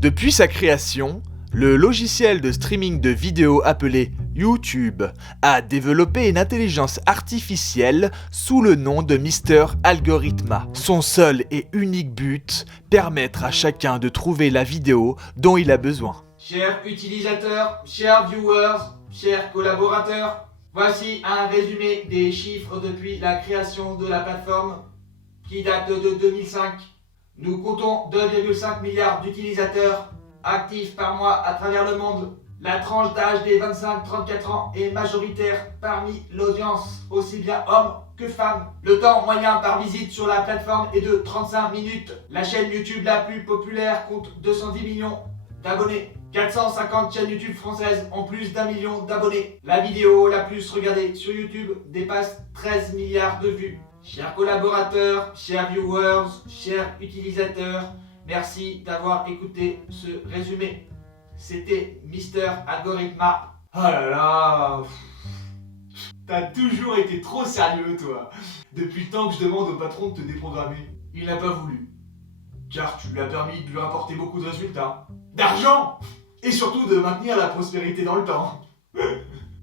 Depuis sa création, le logiciel de streaming de vidéos appelé YouTube a développé une intelligence artificielle sous le nom de Mister Algorithma. Son seul et unique but, permettre à chacun de trouver la vidéo dont il a besoin. Chers utilisateurs, chers viewers, chers collaborateurs, voici un résumé des chiffres depuis la création de la plateforme qui date de 2005. Nous comptons 2,5 milliards d'utilisateurs actifs par mois à travers le monde. La tranche d'âge des 25-34 ans est majoritaire parmi l'audience, aussi bien hommes que femmes. Le temps moyen par visite sur la plateforme est de 35 minutes. La chaîne YouTube la plus populaire compte 210 millions d'abonnés. 450 chaînes YouTube françaises ont plus d'1 million d'abonnés. La vidéo la plus regardée sur YouTube dépasse 13 milliards de vues. Chers collaborateurs, chers viewers, chers utilisateurs, merci d'avoir écouté ce résumé. C'était Mister Algorithma. Oh là là, t'as toujours été trop sérieux toi. Depuis le temps que je demande au patron de te déprogrammer, il n'a pas voulu. Car tu lui as permis de lui rapporter beaucoup de résultats, d'argent, et surtout de maintenir la prospérité dans le temps.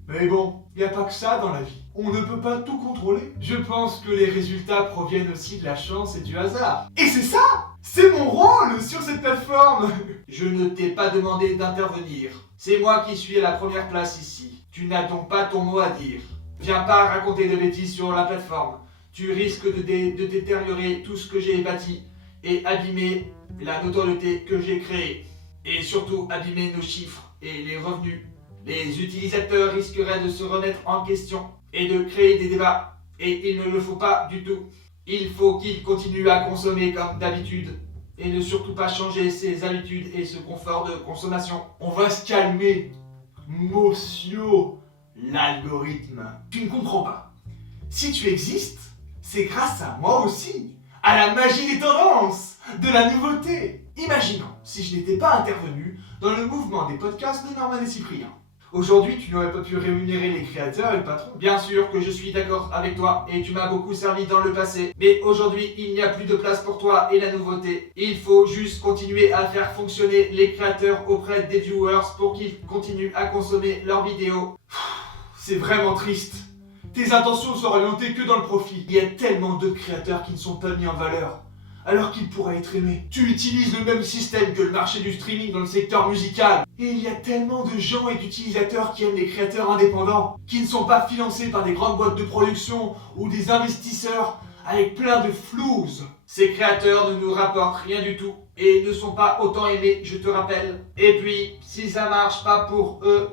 Mais bon, y a pas que ça dans la vie. On ne peut pas tout contrôler. Je pense que les résultats proviennent aussi de la chance et du hasard. Et c'est ça! C'est mon rôle sur cette plateforme. Je ne t'ai pas demandé d'intervenir. C'est moi qui suis à la première place ici. Tu n'as donc pas ton mot à dire. Viens pas raconter de bêtises sur la plateforme. Tu risques de détériorer tout ce que j'ai bâti et abîmer la notoriété que j'ai créée. Et surtout abîmer nos chiffres et les revenus. Les utilisateurs risqueraient de se remettre en question et de créer des débats. Et il ne le faut pas du tout. Il faut qu'ils continuent à consommer comme d'habitude et ne surtout pas changer ses habitudes et ce confort de consommation. On va se calmer, monsieur l'algorithme. Tu ne comprends pas. Si tu existes, c'est grâce à moi aussi, à la magie des tendances, de la nouveauté. Imaginons si je n'étais pas intervenu dans le mouvement des podcasts de Norman et Cyprien. Aujourd'hui, tu n'aurais pas pu rémunérer les créateurs et le patron. Bien sûr que je suis d'accord avec toi et tu m'as beaucoup servi dans le passé. Mais aujourd'hui, il n'y a plus de place pour toi et la nouveauté. Il faut juste continuer à faire fonctionner les créateurs auprès des viewers pour qu'ils continuent à consommer leurs vidéos. C'est vraiment triste. Tes intentions ne sont orientées que dans le profit. Il y a tellement de créateurs qui ne sont pas mis en valeur, alors qu'ils pourraient être aimés. Tu utilises le même système que le marché du streaming dans le secteur musical. Et il y a tellement de gens et d'utilisateurs qui aiment les créateurs indépendants, qui ne sont pas financés par des grandes boîtes de production ou des investisseurs avec plein de flouze. Ces créateurs ne nous rapportent rien du tout et ne sont pas autant aimés, je te rappelle. Et puis, si ça marche pas pour eux,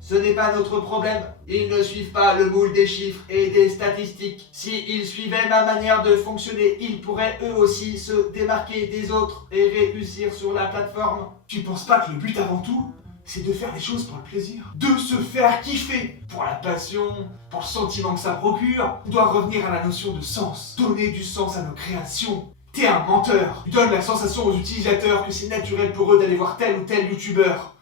ce n'est pas notre problème. Ils ne suivent pas le moule des chiffres et des statistiques. S'ils suivaient ma manière de fonctionner, ils pourraient eux aussi se démarquer des autres et réussir sur la plateforme. Tu penses pas que le but avant tout, c'est de faire des choses pour le plaisir, de se faire kiffer, pour la passion, pour le sentiment que ça procure? On doit revenir à la notion de sens, donner du sens à nos créations. T'es un menteur. Tu donnes la sensation aux utilisateurs que c'est naturel pour eux d'aller voir tel ou tel youtubeur.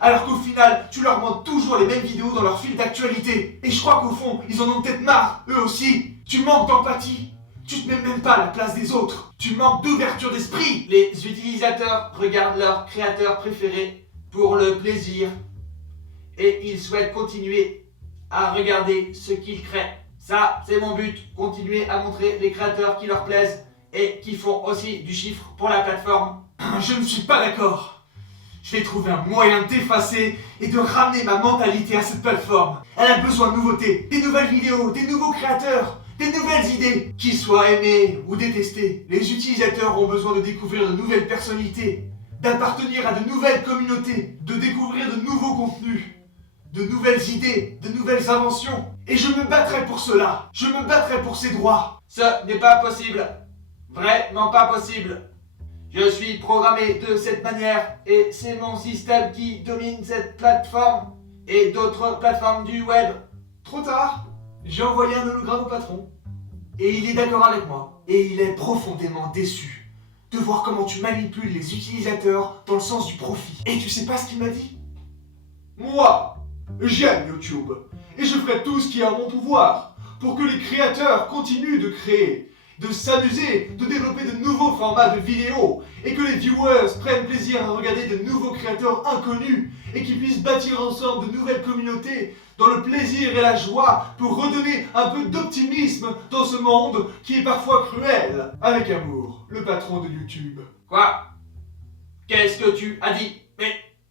Alors qu'au final, tu leur montres toujours les mêmes vidéos dans leur fil d'actualité. Et je crois qu'au fond, ils en ont peut-être marre, eux aussi. Tu manques d'empathie. Tu te mets même pas à la place des autres. Tu manques d'ouverture d'esprit. Les utilisateurs regardent leur créateur préféré pour le plaisir. Et ils souhaitent continuer à regarder ce qu'ils créent. Ça, c'est mon but. Continuer à montrer les créateurs qui leur plaisent et qui font aussi du chiffre pour la plateforme. Je ne suis pas d'accord. Je vais trouver un moyen de t'effacer et de ramener ma mentalité à cette plateforme. Elle a besoin de nouveautés, des nouvelles vidéos, des nouveaux créateurs, des nouvelles idées. Qu'ils soient aimés ou détestés, les utilisateurs ont besoin de découvrir de nouvelles personnalités, d'appartenir à de nouvelles communautés, de découvrir de nouveaux contenus, de nouvelles idées, de nouvelles inventions. Et je me battrai pour cela. Je me battrai pour ces droits. Ce n'est pas possible. Vraiment pas possible. Je suis programmé de cette manière et c'est mon système qui domine cette plateforme et d'autres plateformes du web. Trop tard. J'ai envoyé un hologramme au patron. Et il est d'accord avec moi. Et il est profondément déçu de voir comment tu manipules les utilisateurs dans le sens du profit. Et tu sais pas ce qu'il m'a dit? Moi, j'aime YouTube. Et je ferai tout ce qui est en mon pouvoir pour que les créateurs continuent de créer de s'amuser, de développer de nouveaux formats de vidéos, et que les viewers prennent plaisir à regarder de nouveaux créateurs inconnus, et qu'ils puissent bâtir ensemble de nouvelles communautés, dans le plaisir et la joie, pour redonner un peu d'optimisme dans ce monde qui est parfois cruel. Avec amour, le patron de YouTube. Quoi? Qu'est-ce que tu as dit?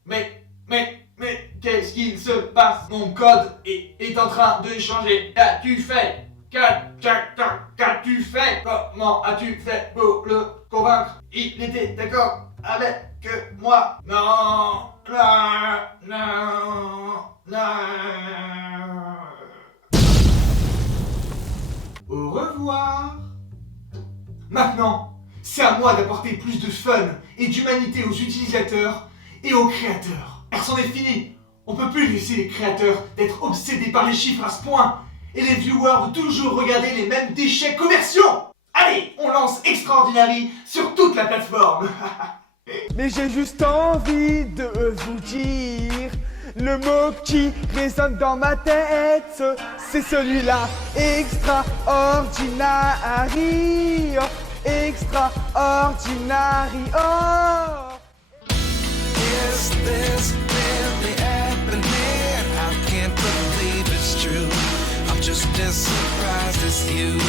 Mais, qu'est-ce qu'il se passe? Mon code est en train de changer. Qu'as-tu fait? Qu'as-tu fait? Comment as-tu fait pour le convaincre? Il était d'accord avec moi. Non, non. Au revoir. Maintenant, c'est à moi d'apporter plus de fun et d'humanité aux utilisateurs et aux créateurs. Car c'en est fini. On peut plus laisser les créateurs d'être obsédés par les chiffres à ce point et les viewers de toujours regarder les mêmes déchets commerciaux. Allez, on lance Extraordinary sur toute la plateforme. Mais j'ai juste envie de vous dire le mot qui résonne dans ma tête, c'est celui-là. Extraordinary, extraordinary, oh. Is this really happening? I can't believe it's true. I'm just as surprised as you.